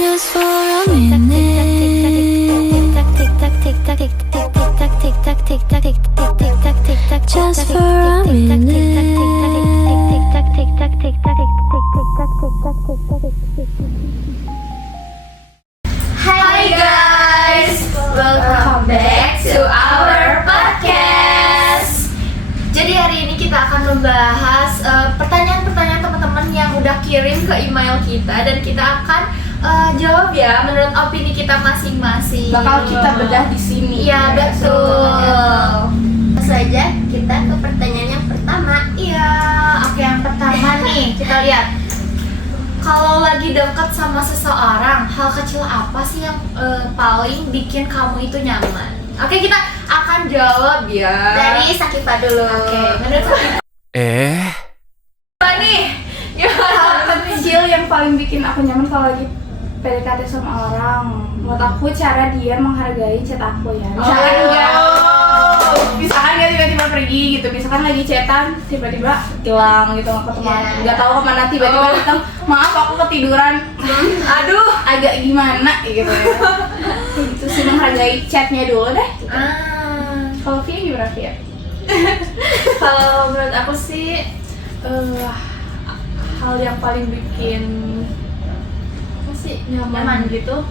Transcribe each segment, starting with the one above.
Just for a minute. Just for a minute. Hi guys, welcome back to our podcast. Jadi hari ini kita akan membahas pertanyaan-pertanyaan teman-teman yang udah kirim ke email kita dan kita akan jawab ya menurut opini kita masing-masing. Bakal kita bedah di sini. Iya betul. Langsung aja kita ke pertanyaan yang pertama. Iya, oke yang pertama nih kita lihat. Kalau lagi deket sama seseorang, hal kecil apa sih yang paling bikin kamu itu nyaman? Oke, kita akan jawab ya. Dari Sakifa dulu. Oke, menurut Sakifa apa nih? Hal kecil yang paling bikin aku nyaman kalau lagi PDKT sama orang, menurut aku cara dia menghargai chat aku ya. Misalkan dia tiba-tiba pergi gitu, misalkan lagi chatan tiba-tiba hilang gitu, nggak ketemu, nggak tahu kemana, tiba-tiba datang, maaf aku ketiduran, Aduh, agak gimana gitu ya. Itu sih, menghargai chatnya dulu deh. Kalau Via gimana Via? Kalau menurut aku sih hal yang paling bikin apa sih nyaman gitu,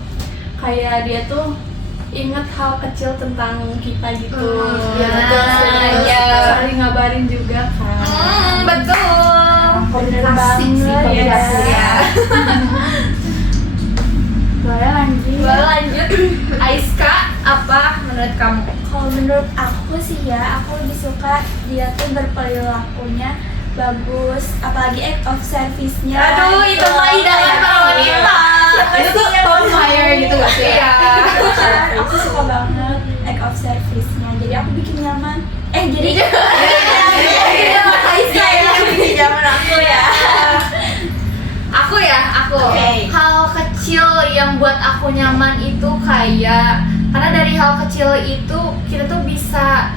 kayak dia tuh ingat hal kecil tentang kita gitu. ya, ya. Saling ngabarin juga kan. Betul. Komunikasi sih, komunikasi ya. Boleh lanjut. Boleh lanjut. Aiska, apa menurut kamu? Kalau menurut aku sih ya, aku lebih suka dia tuh berperilakunya bagus, apalagi act of service-nya. Aduh, itu mah idaman para wanita. Itu tuh top fire gitu gak sih? Iya. Aku suka banget act of service-nya, jadi aku bikin nyaman. Jadi Aiska ya. Zaman aku ya. Aku. Oke. Hal kecil yang buat aku nyaman itu kayak karena dari hal kecil itu kita tuh bisa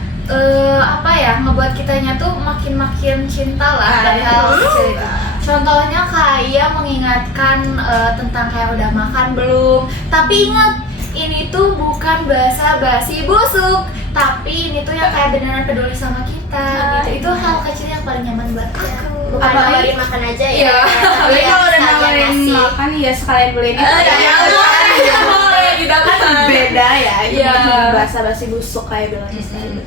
ngebuat kitanya tuh makin cinta lah dari hal kecil itu. Contohnya kayak mengingatkan tentang kayak udah makan belum. Tapi ingat, ini tuh bukan basa-basi busuk, tapi ini tuh yang kayak beneran peduli sama kita gitu. Itu hal kecil yang paling nyaman buat aku. Bukan nawarin makan aja ya. Iya. Tapi kalau udah sekalian nawarin nasi. makan ya sekalian beliin itu. Beda ya. Iya. Basa-basi busuk kayak bilang tadi.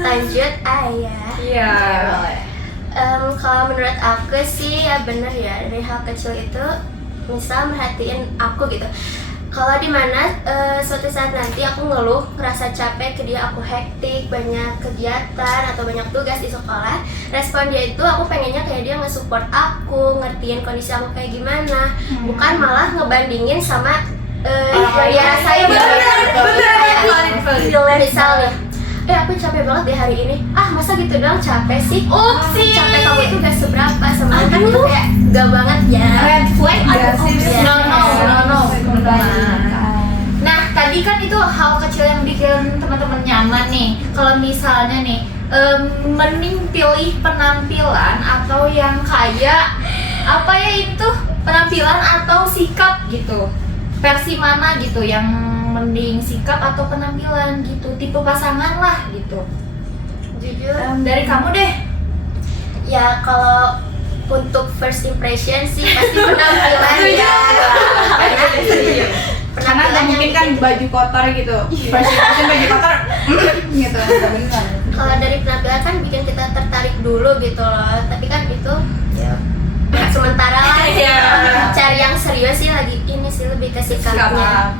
Lanjut Ayah. Iya. Kalau menurut aku sih ya bener ya, dari hal kecil itu misal merhatiin aku gitu. Kalau dimana suatu saat nanti aku ngeluh, ngerasa capek ke dia, aku hektik, banyak kegiatan atau banyak tugas di sekolah, respon dia itu aku pengennya kayak dia nge-support aku, ngertiin kondisi aku kayak gimana, bukan malah ngebandingin sama yang dia rasain gitu. Misal nih, aku capek banget di hari ini. Masa gitu doang capek sih? Upsi. Capek kamu itu gak seberapa sama kan itu kayak gak banget ya. Red flag gak sih? No. Nah, tadi kan itu hal kecil yang bikin teman-teman nyaman nih. Kalau misalnya nih, mending pilih penampilan atau yang kayak apa ya itu penampilan atau sikap gitu. Versi mana gitu yang mending sikap atau penampilan gitu, tipe pasangan lah gitu. Jujur Dari kamu deh. ya, kalau untuk first impression sih pasti penampilan ya. Karena nggak mungkin kan baju kotor gitu. First impression baju kotor gitu. Nggak benar. Kalau dari penampilan kan bikin kita tertarik dulu gitu loh. Tapi kan itu ya sementara lah ya. Cari yang serius sih lagi ini sih lebih ke sikapnya.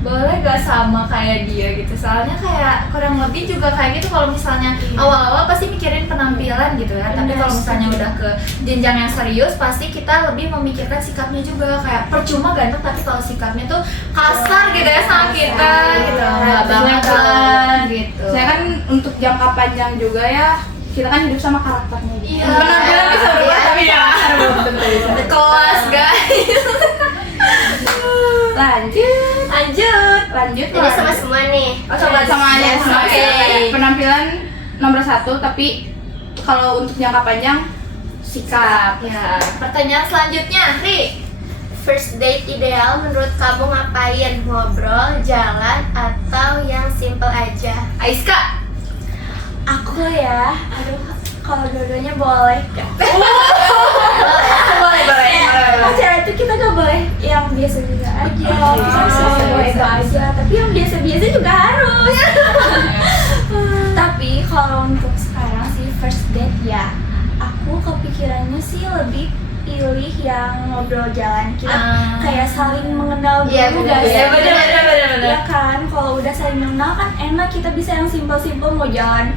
Boleh gak sama kayak dia gitu, soalnya kayak kurang lebih juga kayak gitu. Kalau misalnya awal-awal pasti mikirin penampilan gitu ya, tapi kalau misalnya udah ke jenjang yang serius pasti kita lebih memikirkan sikapnya juga. Kayak percuma ganteng tapi kalau sikapnya tuh kasar gitu ya sama kita gitu, nggak banget gitu. Saya kan untuk jangka panjang juga ya, kita kan hidup sama karakternya. Iya. Penampilan bisa berubah tapi Iya. karakter belum tentu bisa. Kelas guys. Lanjut Jadi sama semua nih. sama aja sama Oke. penampilan nomor 1, tapi kalau untuk jangka panjang sikap. Ya, pertanyaan selanjutnya, Ri. first date ideal menurut kamu ngapain? Ngobrol, jalan, atau yang simple aja? Aiska. Aku ya, aduh, kalau dua-duanya boleh gak? Boleh. Pacaran itu kita gak boleh yang biasa-biasa aja, kita bisa boleh aja, tapi yang biasa-biasa juga harus. Tapi kalau untuk sekarang sih first date ya, aku kepikirannya sih lebih pilih yang ngobrol jalan, kita kayak saling mengenal dulu. Iya, benar, gak sih? iya, benar. Ya kan, kalau udah saling mengenal kan enak, kita bisa yang simpel-simpel mau jalan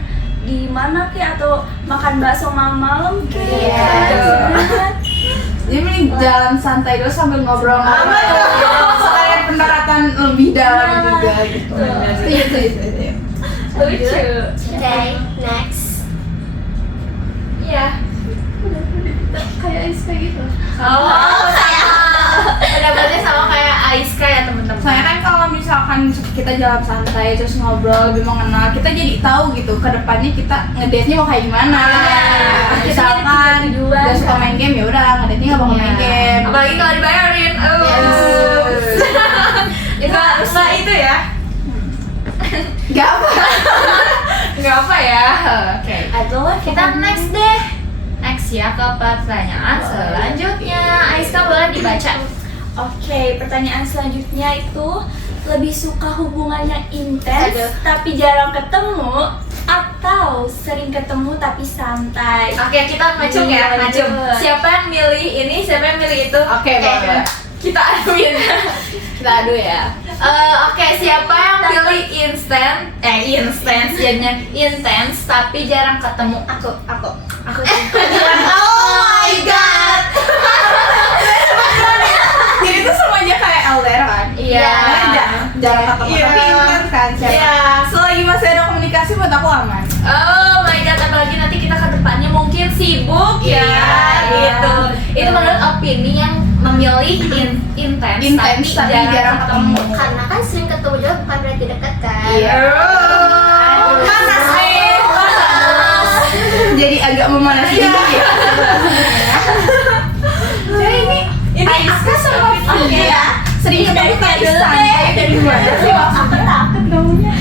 di mana kek atau makan bakso malam kek. Iya, Kan? Jadi mending jalan santai dulu sambil ngobrol-ngobrol. Supaya pendekatan lebih dalam juga gitu. Setuju. Lucu. Okay, next. Iya. Kayak Aiska gitu. Oh, sama. Pendapatnya sama kayak Aiska ya teman-teman. Soalnya kan kalau misalkan kita jalan santai terus ngobrol lebih mengenal, kita jadi tahu gitu ke depannya kita ngedate-nya mau kayak gimana. Misalkan udah suka main game ya udah ngedate-nya nggak bakal main game. Apalagi kalau dibayarin. Itu haruslah itu ya. Gak apa. Nggak apa ya. Oke. Adalah Kita next deh. Next ya ke pertanyaan selanjutnya. Aiska boleh dibaca. Oke, pertanyaan selanjutnya itu lebih suka hubungan yang intens Aduh. tapi jarang ketemu atau sering ketemu tapi santai? Oke, kita macam ya, macam. Siapa yang milih ini, siapa yang milih itu? Oke, boleh. Kita aduin. Kita adu ya. Oke, siapa yang pilih jadinya intens tapi jarang ketemu? Aku. Oh my god. Jadi itu semuanya kayak LDR kan? Iya. Jarang ketemu tapi intens kan? Iya. Selagi masih ada komunikasi buat aku aman. Oh my god, apalagi nanti kita ke depannya mungkin sibuk ya, gitu. Itu menurut opini yang memilih intens tapi jarang ketemu. Karena kan sering ketemu juga bukan berarti dekat kan? Iya. Panas nih, panas. Jadi agak memanas juga ya. Jadi ini Aiska sama Via ya. Sering ketemu tapi santai dari mana sih maksudnya? Takut dongnya.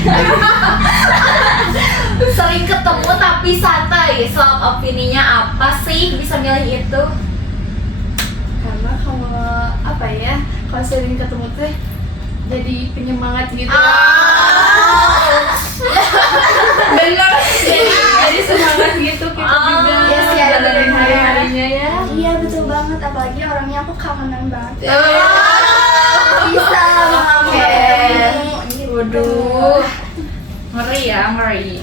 Sering ketemu tapi santai. Soal opininya apa sih bisa milih itu? Karena kalau apa ya, kalau sering ketemu teh jadi penyemangat gitu. Bener. Jadi semangat gitu kita juga. Iya sih, ada jalanin benernya. hari-harinya ya. Iya betul banget, apalagi orangnya aku kangenan banget. Bisa Oke. Waduh, ngeri ya, ngeri.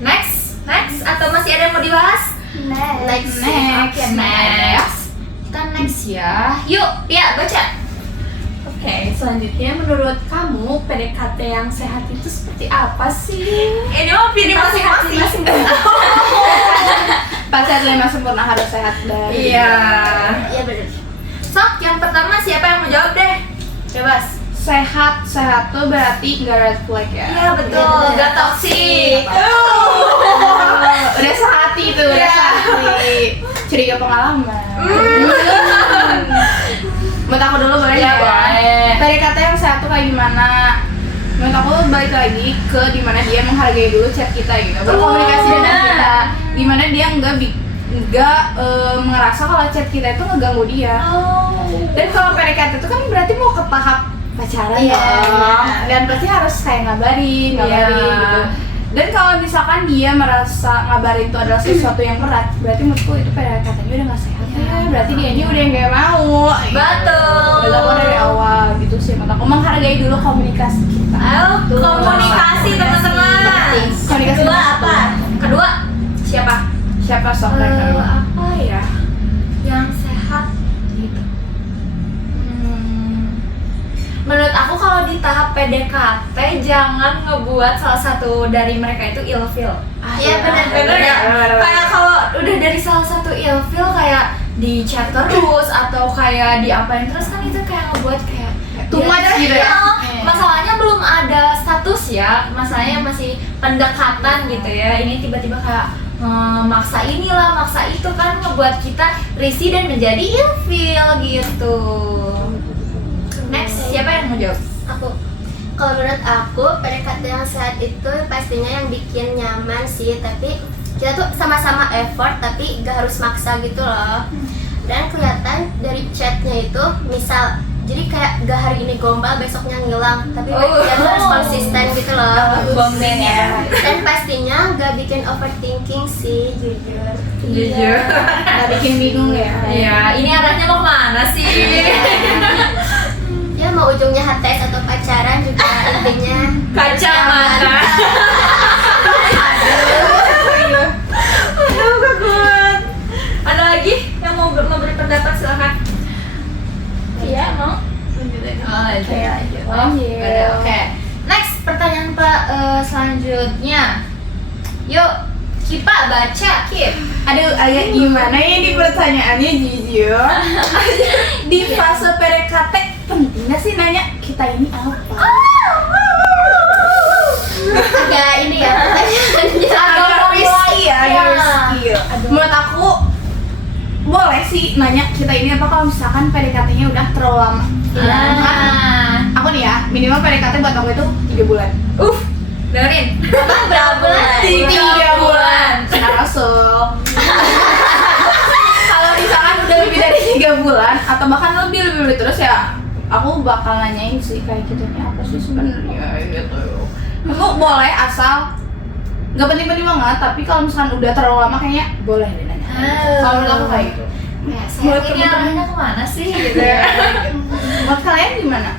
Next atau masih ada yang mau dibahas? Next. Oke, next. Kita next ya. Yuk, ya baca. Oke, selanjutnya menurut kamu PDKT yang sehat itu seperti apa sih? Ini mah opini masing-masing. Pacar lima sempurna harus sehat dari. Iya. Iya benar. Sok, yang pertama siapa yang mau jawab deh? Bebas. Sehat tuh berarti nggak red flag ya. Iya betul, gak toksik. Udah sehati tuh, udah Iya. sehati. Curiga pengalaman. Menurut aku dulu boleh Iya, ya. boleh. PDKT yang sehat tuh kayak gimana? Menurut aku balik lagi ke dimana dia menghargai dulu chat kita gitu, berkomunikasi dengan kita. Dimana dia nggak ngerasa kalau chat kita itu ngeganggu dia. Dan kalau PDKT itu kan berarti mau ke tahap pacaran dong. Dan pasti harus kayak ngabarin gitu. Dan kalau misalkan dia merasa ngabarin itu adalah sesuatu yang berat, berarti menurutku itu PDKT-nya udah nggak sehat ya. Berarti dia ini udah nggak mau. Betul. Udah tahu dari awal gitu sih. Menurut aku menghargai dulu komunikasi kita. Ayo, komunikasi teman-teman. Komunikasi Kedua nomor apa? Kedua siapa? Siapa sok yang kedua? Apa ya? Yang sehat gitu. Menurut aku kalau di tahap PDKT jangan ngebuat salah satu dari mereka itu ilfeel. Iya benar. Bener ya? Kayak kalau udah dari salah satu ilfeel kayak di chat terus atau kayak diapain terus kan itu kayak ngebuat kayak Too much gitu ya? Masalahnya belum ada status ya, masalahnya masih pendekatan gitu ya. Ini tiba-tiba kayak maksa inilah, maksa itu kan ngebuat kita risih dan menjadi ilfeel gitu. jawab. Aku kalau menurut aku PDKT yang sehat itu pastinya yang bikin nyaman sih, tapi kita tuh sama-sama effort tapi gak harus maksa gitu loh. Dan kelihatan dari chatnya itu, misal jadi kayak gak hari ini gombal besoknya ngilang, tapi dia tuh harus konsisten gitu loh. Bonding ya. Dan pastinya gak bikin overthinking sih, jujur. Jujur. Nggak bikin bingung ya. Iya, ini arahnya mau kemana sih? Ya mau ujungnya HTS atau pacaran juga intinya Kacamata. Aduh, kekuat. Ada lagi yang mau memberi pendapat, silakan. Iya, mau? Oh, Kayak aja. Oh, ada. Oke. Next, pertanyaan selanjutnya. Yuk, Kipa baca, Kip. Aduh, agak gimana ya di pertanyaannya jujur. Di fase PDKT penting nggak sih nanya kita ini apa? agak ini ya pertanyaannya. Agak risky ya, agak risky. Menurut aku boleh sih nanya kita ini apa kalau misalkan PDKT-nya udah terlalu lama. Aku nih ya, minimal PDKT buat aku itu 3 bulan. Dengerin. Berapa bulan? 3 bulan. Nah, masuk. Kalau misalkan udah lebih dari 3 bulan atau bahkan lebih terus ya, aku bakal nanyain sih kayak gitu nih apa sih sebenarnya gitu. Aku boleh asal nggak penting-penting banget, tapi kalau misalkan udah terlalu lama kayaknya boleh deh nanya. Kalau menurut aku kayak gitu. Ya, saya ini arahnya kemana sih gitu ya. Buat kalian gimana?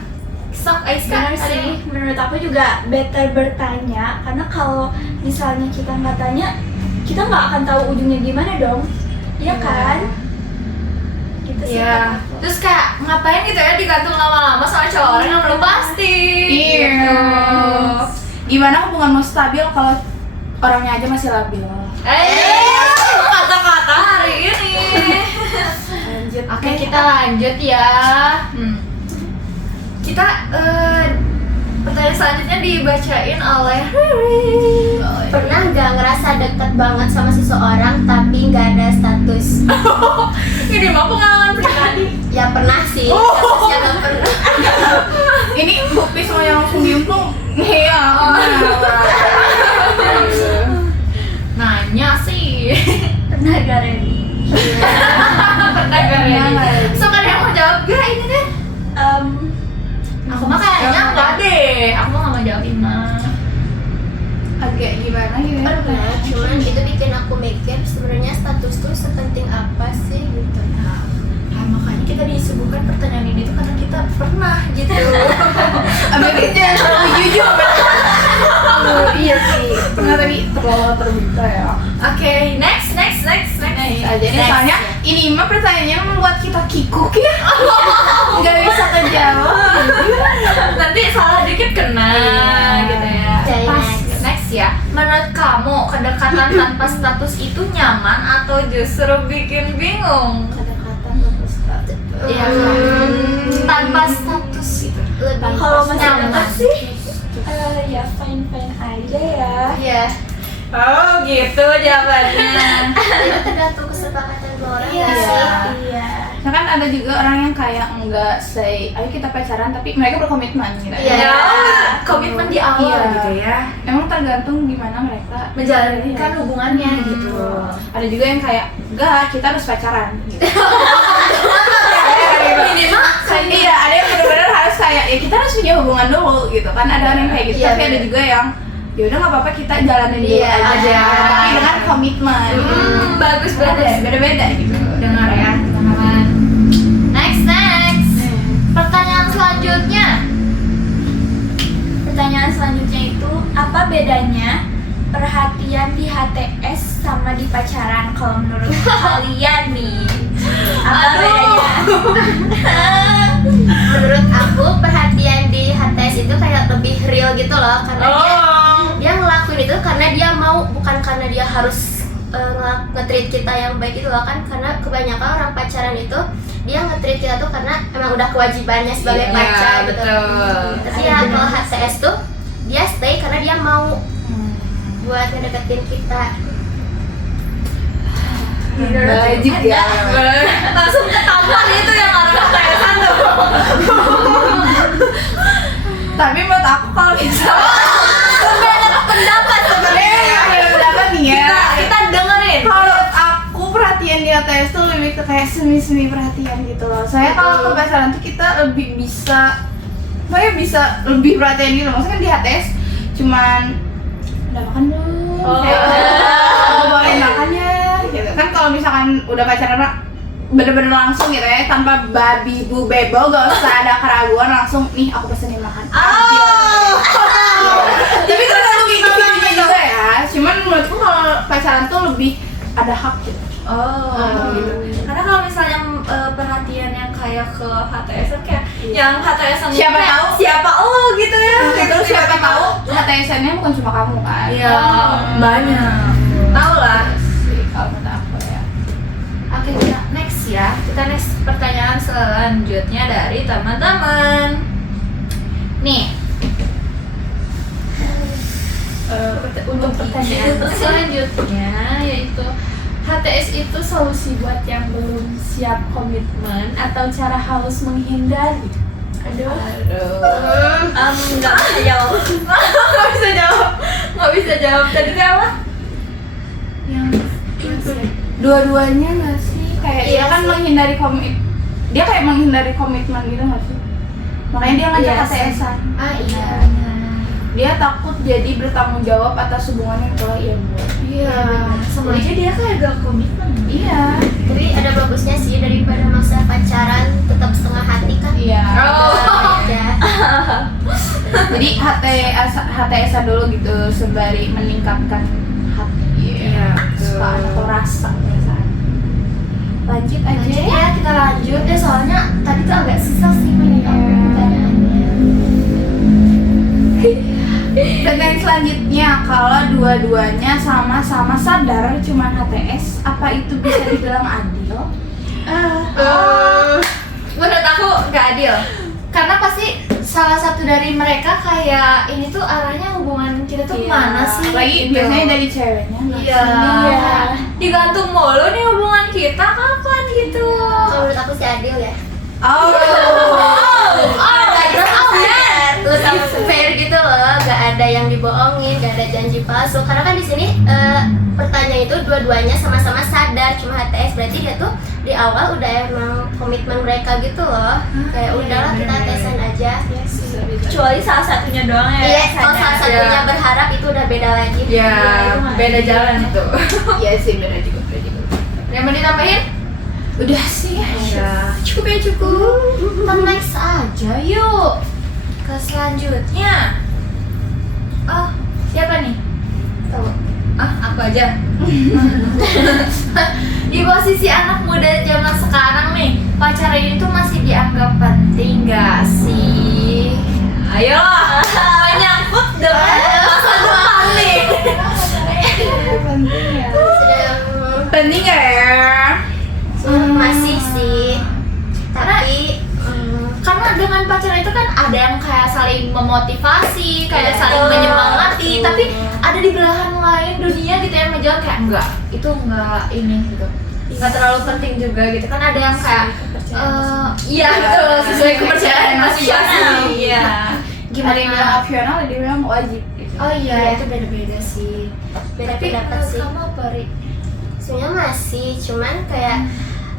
Sok Aiska, Benar sih, menurut aku juga better bertanya, karena kalau misalnya kita nggak tanya, kita nggak akan tahu ujungnya gimana dong, iya kan? Gitu sih. Iya. Terus kayak ngapain gitu ya digantung lama-lama sama cowok orang yang belum pasti. Iya. Gitu. Gimana hubungan mau stabil kalau orangnya aja masih labil? Kata-kata hari ini. Lanjut. Oke, kita lanjut ya. Kita pertanyaan selanjutnya dibacain oleh Riri. Pernah nggak ngerasa deket banget sama seseorang tapi nggak ada status? Ini mah pengalaman pribadi. Ya pernah sih, statusnya nggak pernah. Ini bukti semuanya langsung diem tuh. Iya. Nanya sih. Pernah gak ready? Pernah gak ready? So kan yang mau jawab gak ini deh? Aku mah kayaknya enggak deh. Aku mah gak mau jawab ini. Agak gimana gitu? Pernah, cuman itu bikin aku mikir sebenarnya status tuh sepenting apa sih gitu. Nah, makanya kita disuguhkan pertanyaan ini tuh karena kita pernah gitu. Abis jangan terlalu jujur. Iya sih. Pernah tadi terlalu terbuka ya. Oke, next. Aja nih, soalnya ini mah pertanyaannya membuat kita kikuk ya. Nggak bisa kejawab. Nanti salah dikit kena gitu ya. Jadi Pas next ya. Menurut kamu kedekatan tanpa status itu nyaman atau justru bikin bingung? Kedekatan tanpa status. Iya kan? Tanpa status itu. lebih Kalau masih Nyaman. deket sih, ya fine aja ya. Iya. Oh gitu jawabannya. itu tergantung kesepakatan dua orang Iya. nggak sih? Iya. Nah kan ada juga orang yang kayak enggak say, ayo kita pacaran tapi mereka berkomitmen gitu. Iya. Ya, komitmen di awal Iya. gitu ya. Emang tergantung gimana mereka Menjalankan hubungannya gitu. Ada juga yang kayak enggak, kita harus pacaran gitu. Minimal Iya, ada yang benar-benar harus kayak ya kita harus punya hubungan dulu gitu kan, ada orang yang kayak gitu. Iya, Tapi ada bener. juga yang ya udah nggak apa-apa kita jalanin dulu Iya, aja, aja. tapi dengan komitmen. bagus Ada banget. beda-beda gitu. Dengar ya teman-teman. Next. Pertanyaan selanjutnya. Pertanyaan selanjutnya itu, apa bedanya perhatian di HTS sama di pacaran kalau menurut kalian nih? Apa bedanya? Menurut aku perhatian di HTS itu kayak lebih real gitu loh, karena dia ngelakuin itu karena dia mau, bukan karena dia harus nge-treat kita yang baik itu loh kan, karena kebanyakan orang pacaran itu dia nge-treat kita tuh karena emang udah kewajibannya sebagai Iya, pacar gitu. betul. Tapi ya kalau HTS tuh dia stay karena dia mau buat ngedeketin kita. Boleh juga. Langsung ketahuan itu yang orang ketahuan tuh. semi perhatian gitu loh. Saya kalau ke pacaran tuh kita lebih bisa, lebih perhatian gitu. Maksudnya kan di HTS cuman udah makan belum? Kayak boleh makan ya gitu. Kan kalau misalkan udah pacaran bener-bener langsung gitu ya, tanpa babi bu bebo, gak usah ada keraguan, langsung nih aku pesenin makan. Tapi kan kalau gitu juga ya. Cuman menurutku kalau pacaran tuh lebih ada hak gitu. Gitu. Karena kalau misalnya perhatian yang kayak ke HTS kayak yang HTS siapa lo gitu ya. Terus siapa tahu HTS-nya bukan cuma kamu kan? Iya, banyak. Tahu lah. Kalau menurut aku ya. Oke, kita next ya. Kita next pertanyaan selanjutnya dari teman-teman. Nih, Untuk pertanyaan selanjutnya yaitu HTS itu solusi buat yang belum siap komitmen atau cara halus menghindari? Aduh. Nggak bisa jawab. Nggak bisa jawab. Tadi itu apa? Yang dua-duanya nggak sih? Kayak dia kan menghindari dia kayak menghindari komitmen gitu nggak sih? Makanya dia ngajak HTS-an. iya. Dia takut jadi bertanggung jawab atas hubungan yang telah ia buat. Iya. Sebenarnya dia kayak gak komitmen. Iya. Tapi ada bagusnya sih daripada masa pacaran tetap setengah hati kan. Iya. Aja. Jadi HTS dulu gitu sembari meningkatkan hati. Iya, Suka atau rasa perasaan. Lanjut aja. Lanjut ya, kita lanjut deh soalnya tadi tuh agak susah sih menjawab pertanyaannya. Pertanyaan selanjutnya, kalau dua-duanya sama-sama sadar cuman HTS, apa itu bisa dibilang adil? Menurut aku nggak adil. Karena pasti salah satu dari mereka kayak ini tuh arahnya hubungan kita tuh kemana sih? Lagi gitu. biasanya dari ceweknya. Iya. Digantung mulu nih hubungan kita kapan gitu. Kalau menurut aku sih adil ya. Terus sama fair gitu loh, gak ada yang dibohongin, gak ada janji palsu. Karena kan di sini pertanyaan itu dua-duanya sama-sama sadar, cuma HTS berarti dia tuh di awal udah emang komitmen mereka gitu loh. Kayak udahlah kita HTSan aja. Kecuali salah satunya doang ya. Iya, kalau salah satunya berharap itu udah beda lagi. Ya, beda jalan itu. Iya sih, beda juga. Yang mau ditambahin? Udah sih. Ya, cukup ya cukup. Kita next aja yuk ke selanjutnya. Oh, siapa nih? Tahu? Aku aja. Di posisi anak muda zaman sekarang nih, pacaran itu masih dianggap penting gak sih? Ayolah, nyangkut dengan masa depan nih. Penting gak ya? Masih sih. Tapi Karena dengan pacaran itu kan ada yang kayak saling memotivasi, kayak saling menyemangati, tapi ada di belahan lain dunia gitu yang menjawab kayak enggak, itu enggak ini gitu, enggak terlalu penting juga gitu kan. Ada yang kayak iya betul, sesuai kepercayaan masing-masing. Iya. Ada yang bilang opsional, ada yang bilang wajib gitu. Oh iya, itu beda-beda sih. beda Tapi pendapat sih. kamu apa, Ri? Sebenarnya masih, cuman kayak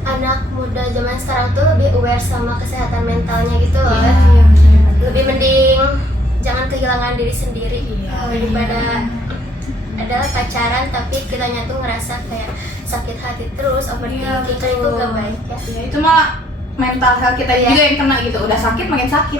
anak muda zaman sekarang tuh lebih aware sama kesehatan mentalnya gitu loh. Iya. Lebih mending jangan kehilangan diri sendiri daripada adalah pacaran tapi kitanya tuh ngerasa kayak sakit hati terus, overthinking kan itu gak baik ya. Ya itu mah mental health kita juga yang kena gitu. Udah sakit makin sakit.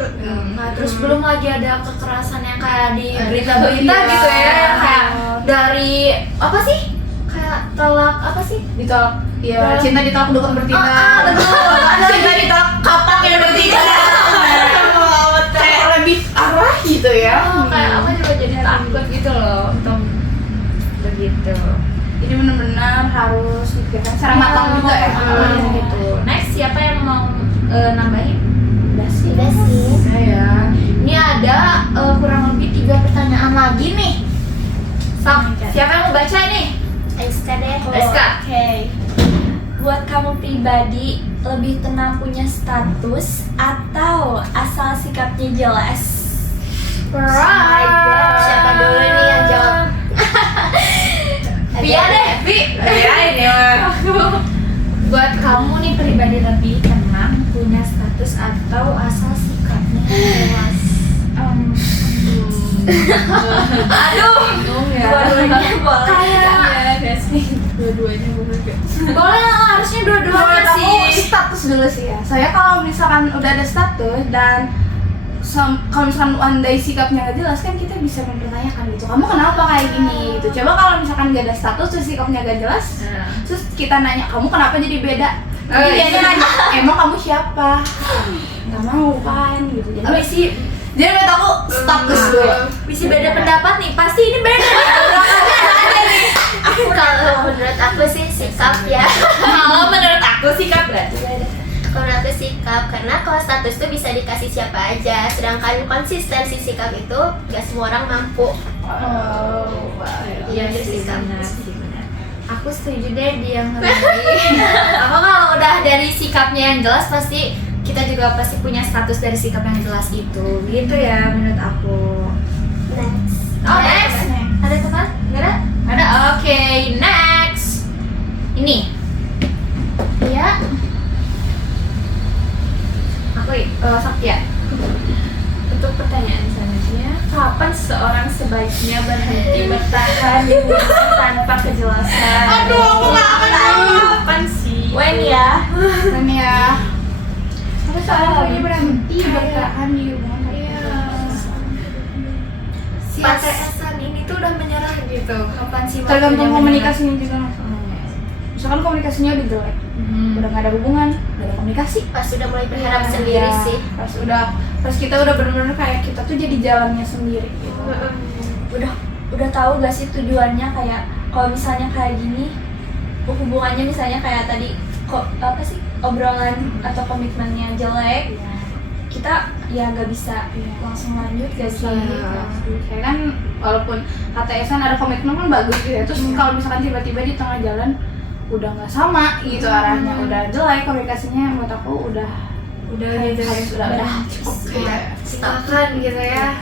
Nah, terus belum lagi ada kekerasan yang kayak di berita-berita gitu ya, yang kayak dari apa sih? Kayak tolak apa sih? Ditolak. Ya, cinta ditolak dukun bertindak. Betul. Cinta ditolak kapak yang bertindak. Kayak lebih arah gitu ya. Kayak aku juga jadi takut gitu loh untuk begitu. Jadi benar-benar harus pikirkan secara matang juga ya. Gitu. Next, siapa yang mau nambahin? Udah sih. Udah sih. Saya. Ini ada kurang lebih 3 pertanyaan lagi nih. Siapa yang mau baca nih? Aiska deh. Aiska. Oke. Buat kamu pribadi, lebih tenang punya status atau asal sikapnya jelas? Siapa dulu nih yang jawab? Via deh, Vi. Ya ini mah. Buat kamu nih pribadi lebih tenang punya status atau asal sikapnya jelas? Aduh, bingung ya. Dua-duanya boleh. Iya gak sih? Dua-duanya boleh gak? boleh lah, harusnya Menurut dua-duanya aku sih. status dulu sih ya. Soalnya kalau misalkan udah ada status dan kalau misalkan one day sikapnya nggak jelas kan kita bisa mempertanyakan gitu. Kamu kenapa kayak gini gitu. Coba kalau misalkan nggak ada status terus sikapnya nggak jelas, terus kita nanya kamu kenapa jadi beda. Nanti dia nanya emang kamu siapa? Nggak mau kan gitu. Abis sih Jadi menurut aku status dulu. bisa beda pendapat nih, pasti ini beda nih. Kalau menurut aku sih sikap ya. Kalau menurut aku sikap berarti beda. Kalau menurut aku sikap, karena kalau status itu bisa dikasih siapa aja, sedangkan konsistensi sikap itu gak semua orang mampu. Iya sih benar. Aku setuju deh dia ngerti. Aku kalau udah dari sikapnya yang jelas pasti kita juga pasti punya status dari sikap yang jelas itu. Gitu ya menurut aku. Next. Oh, next. Ada teman? Nggak ada? Ada. Oke, next. Ini. Ya. Aku Saktia. Untuk pertanyaan selanjutnya, kapan seorang sebaiknya berhenti bertahan di hubungan tanpa kejelasan? Aduh, aku nggak akan tahu. Kapan sih? Wen ya. Ini ya. Tapi soalnya lagi berhenti bertahan di hubungan. Si ATS-an ini tuh udah menyerah gitu. Kapan sih Tergantung waktunya komunikasinya juga. Misalkan komunikasinya udah jelek, menyerah? udah nggak ada hubungan, nggak ada komunikasi. Pas udah mulai berharap sendiri Iya, sih. pas kita udah bener-bener kayak kita tuh jadi jalannya sendiri gitu. Udah tahu gak sih tujuannya, kayak kalau misalnya kayak gini hubungannya misalnya kayak tadi kok apa sih obrolan atau komitmennya jelek, kita ya nggak bisa langsung lanjut gak sih? Kayak kan walaupun HTS-an ada komitmen kan bagus gitu ya. Terus kalau misalkan tiba-tiba di tengah jalan udah nggak sama gitu arahnya, udah jelek komunikasinya, menurut aku udah Udah gitu. harus udah cukup Kayak silakan gitu ya.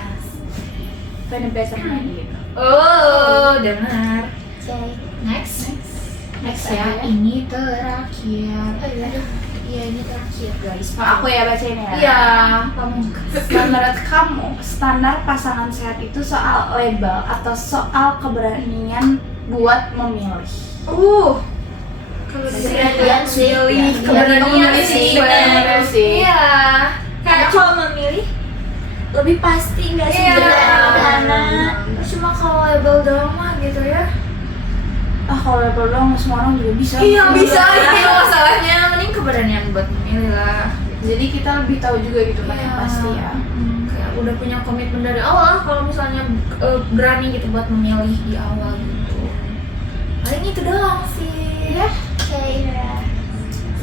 pengen better gitu. Oh, dengar. Oke. Next ya. Ini terakhir. Iya, ini terakhir guys. Aku ya bacain ya. Iya, kamu. Menurut kamu, standar pasangan sehat itu soal label atau soal keberanian buat memilih? Keberanian sih. Keberanian sih. Bener sih. Iya. Karena kalau memilih lebih pasti nggak sih? Iya. Sederhana. Cuma kalau label doang mah gitu ya. Kalau label doang semua orang juga bisa. Iya, bisa. Itu masalahnya. Mending keberanian buat memilih lah. Jadi kita lebih tahu juga gitu kan yang Iya. pasti ya. Kayak udah punya komitmen dari awal kalau misalnya berani gitu buat memilih di awal gitu. Paling itu doang sih. Iya. Oke.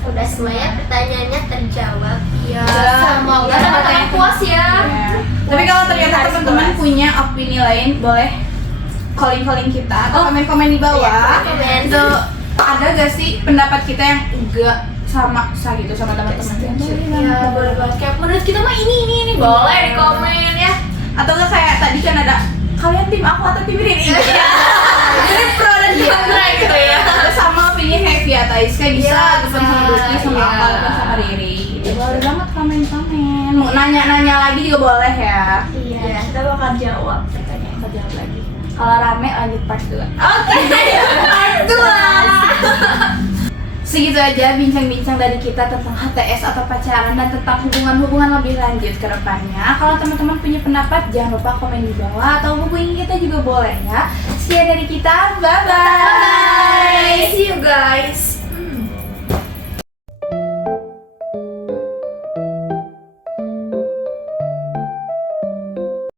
Udah semuanya pertanyaannya terjawab. Iya. Udah. Semoga Iya. teman-teman puas ya. Tapi kalau ternyata teman-teman punya opini lain, boleh calling kita atau komen-komen di bawah. Iya, komen. Itu ada gak sih pendapat kita yang enggak sama gitu sama teman-teman? Iya, boleh banget. Kayak menurut kita mah ini boleh di komen ya. Atau enggak kayak tadi kan ada kalian tim aku atau tim ini gitu. Jadi pro dan kontra gitu ya. Terus sama opini kayak via Taiska bisa, Iya, Gufan sama Duki sama iya. Akal dan sama Riri. Boleh banget komen-komen. Mau nanya-nanya lagi juga boleh ya. Iya, kita bakal jawab pertanyaan. Kita jawab lagi. Kalau rame lanjut part 2. Part 2. Segitu aja bincang-bincang dari kita tentang HTS atau pacaran dan tentang hubungan-hubungan lebih lanjut ke depannya. Kalau teman-teman punya pendapat, jangan lupa komen di bawah atau hubungi kita juga boleh ya. Sekian dari kita, bye-bye. See you guys.